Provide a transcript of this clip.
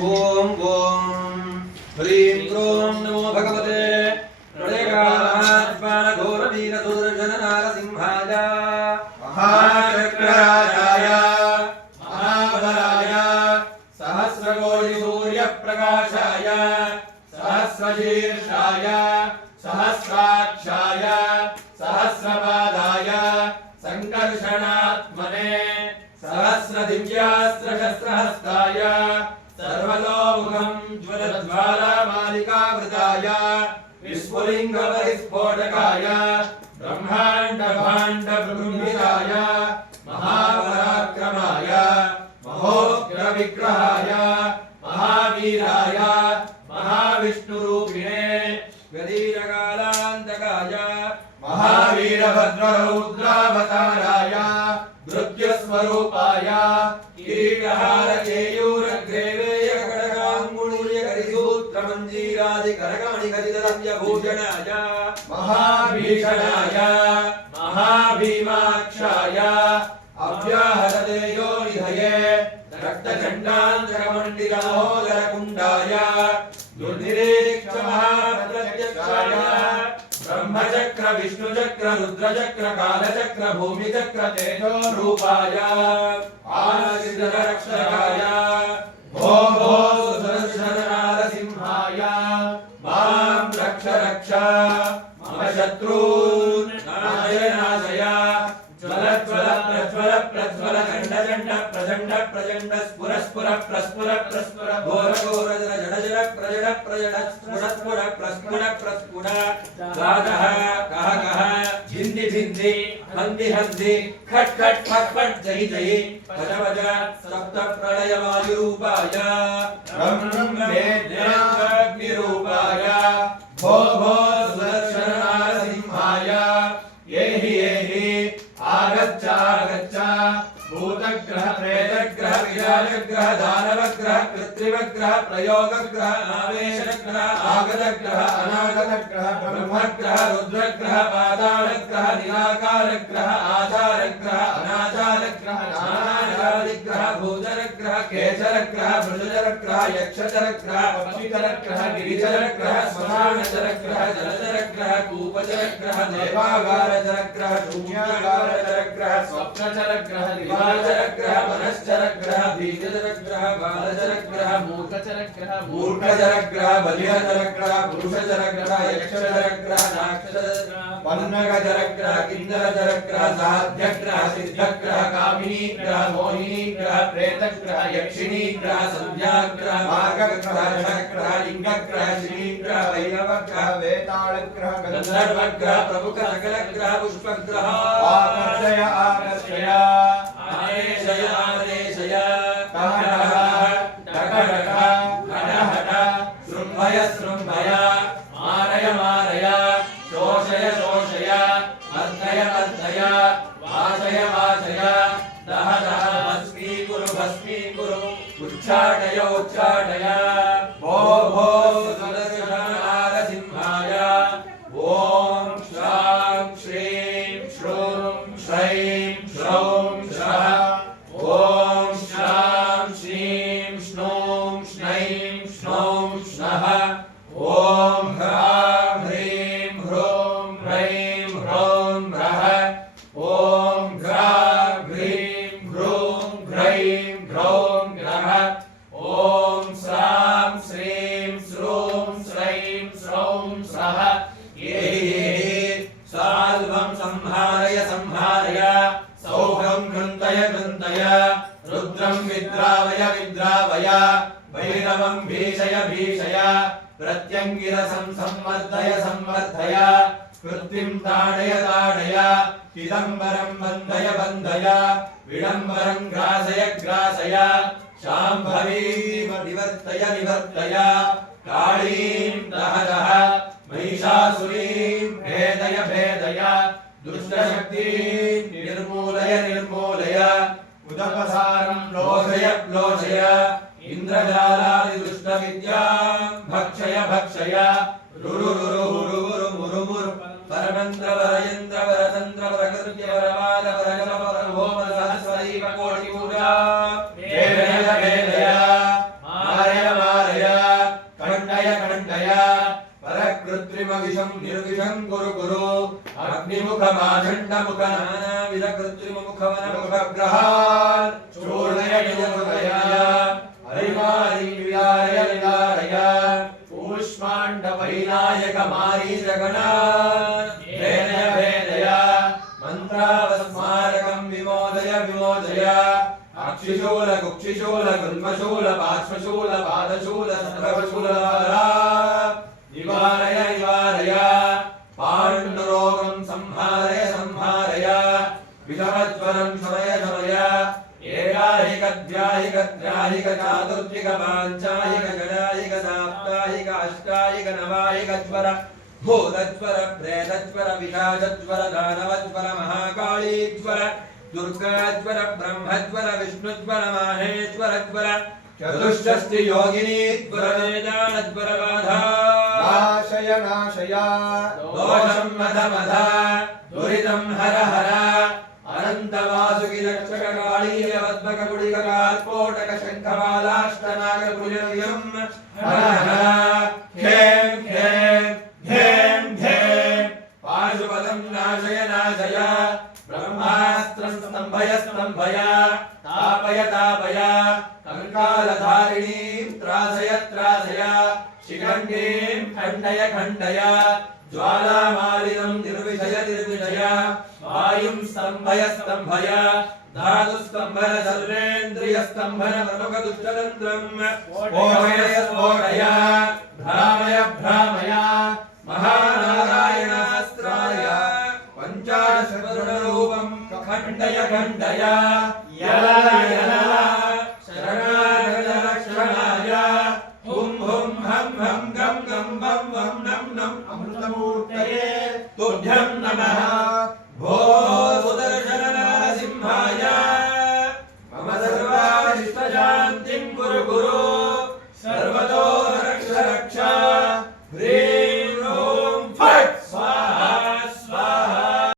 ఓం ఓం. హ్రీం క్రోం నమో భగవతే. ఘోరవీరదూర్జననారసింహాయ మహాచక్రాయ మహాబలాయ సహస్రకోటి సూర్యప్రకాశాయ సహస్రశీర్షాయ. సహస్రాక్షాయ. సహస్రపాదాయ. సంకర్షణాత్మనే. బృంహితాయ మహాపరాక్రమాయ మహోగ్ర విగ్రహాయ మహావీరాయ మహావిష్ణురూపిణే గదీరకాలాంతకాయ మహావీరభద్రరౌద్రావతారాయ నృత్యస్వరూపాయ కిరీటహార కేయూరగ్రేవేయ కడకాంగుళీయ కరిసూత్రమంజీరాది महाभीषणाय, महाभीमाक्षाय अव्याहतदेयो निधये रक्तचण्डान्तरमण्डिलमहोदरकुण्डाय दुर्निरीक्षमहाप्रत्यक्षाय ब्रह्मचक्र विष्णुचक्र रुद्रचक्र कालचक्र भूमिचक्र तेजो रूपाय आनसिद्धरक्षकाय भो भो మమ శత్రూన్ నాశయ నాశయ జ్వల జ్వల ప్రజ్వల ప్రజ్వల చండ చండ ప్రజండ ప్రజండ స్ఫుర స్ఫుర ప్రస్ఫుర ప్రస్ఫుర ఘోర ఘోర ఘోర జన జడ జడ ప్రజడ ప్రజడ స్ఫుర స్ఫుర ప్రస్ఫుర ప్రస్ఫుర గాధః కహ కహ జింది జింది హంది హంది ఖట్ ఖట్ ఫట్ ఫట్ జై జై భజ భజ సప్త ప్రళయ వాయు రూపాయ బ్రహ్మేంద్రాగ్నిరూపాయ భో భో ग्रह प्रयोग ग्रह आवेश ग्रह आगत ग्रह अनागत ग्रह ब्रह्म ग्रह रुद्र ग्रह पाताल ग्रह निराकार ग्रह यक्षचरग्रह, पक्षिचरग्रह, गिरिचरग्रह, स्मशानचरग्रह, जलचरग्रह, कूपचरग्रह, देवागारचरग्रह, शून्यागारचरग्रह, स्वप्नचरग्रह, दिवाचरग्रह, वनश्चरग्रह बीजचरग्रह बालचरग्रह, मूर्खचरग्रह मूर्खचरग्रह, बलिहचरग्रह, पुरुषचरग्रह, यक्षचरग्रह नाक्षचरग्रह पन्नगजरग्रह किन्नरजरग्रह साध्यग्रह, सिद्धग्रह, कामिनीग्रह, मोहिनीग्रह, प्रेतग्रह, यक्षिणीग्रह संध्याग्रह సంధ్యాగ్రహ మార్గగ్రహ షట్గ్రహ లింగగ్రహ శ్రీగ్రహ వైరవగ్రహ వేతాళగ్రహ గంధర్వగ్రహ ప్రముఖ సకలగ్రహ పుష్పగ్రహ ఆకర్షయ ఆకర్షయ ఆదేశయ ఆదేశయ శృంభయ శృంభయ మారయ మారయ శోషయ శోషయ వాసయ వాసయ దహ దహ భస్మీకురు భస్మీకురు उच्चाटयोच्चाटय भो भो सुदर्शनारसिंहाय ॐ शां श्रीं श्रूं श्रैं श्रौं श्रः संहारय संहारय। सौभ्रम् कृन्तय कृन्तय। रुद्रम् विद्रावय विद्रावय। भैरवम् भीषय भीषय। प्रत्यङ्गिरसम् संवर्धय संवर्धय। कृत्तिम् ताडय ताडय। चिदम्बरम् बन्धय बन्धय। विडम्बरम् ग्रासय ग्रासय। शाम्भवीम् निवर्तय निवर्तय। काळीम् दह दह महिषासुरीम् भेदय भेदय। దుష్టశక్తి నిర్మూలయ నిర్మూలయ ఉదపసారం లోషయ లోషయ ఇంద్రజాలాది దుష్ట విద్యా భక్షయ భక్షయ రురు రురు రురు మురు మురు పరమంత్రవ కృత్రిమవిషం నిర్విషం కురు కురు అగ్నిముఖమాచండముఖ నానావిధ కృత్రిమముఖవన ముఖగ్రహాన్ చూర్ణయ నిజముఖయ హరిమారి విదారయ విదారయ ఊష్మాండ వైనాయక మారీ జగణ భేదయ భేదయ మంత్రావస్మారకం విమోదయ విమోదయ. అక్షిశూల కుక్షిశూల గుల్మశూల పాశ్వశూల పాదశూల సంభవశూల अष्टायिक नवायिकज्वर भूतज्वर प्रेतज्वर विषादज्वर दानवज्वर महाकालीज्वर दुर्गाज्वर ब्रह्मज्वर विष्णुज्वर माहेश्वरज्वर चतुष्षष्टि योगिनीज्वर वेदानज्वर बाधा। नाशय नाशया दोषं मद मद दुरितं हर हर। अनन्तवासुकिरक्षककाळीयवद्भकगुडिककार्कोटकशङ्खवा శిఖండీం ఖండయ ఖండయ జ్వాలామాలినం నిర్విషయ నిర్విషయ వాయుం స్తంభయ స్తంభయ ధాతు స్తంభన సర్వేంద్రియ స్తంభన ప్రముఖ దుష్టతంత్రం స్ఫోటయ స్ఫోటయ భ్రామయ భ్రామయ మహానారాయణాస్త్రాయ పంచాశరూపం ఖండయ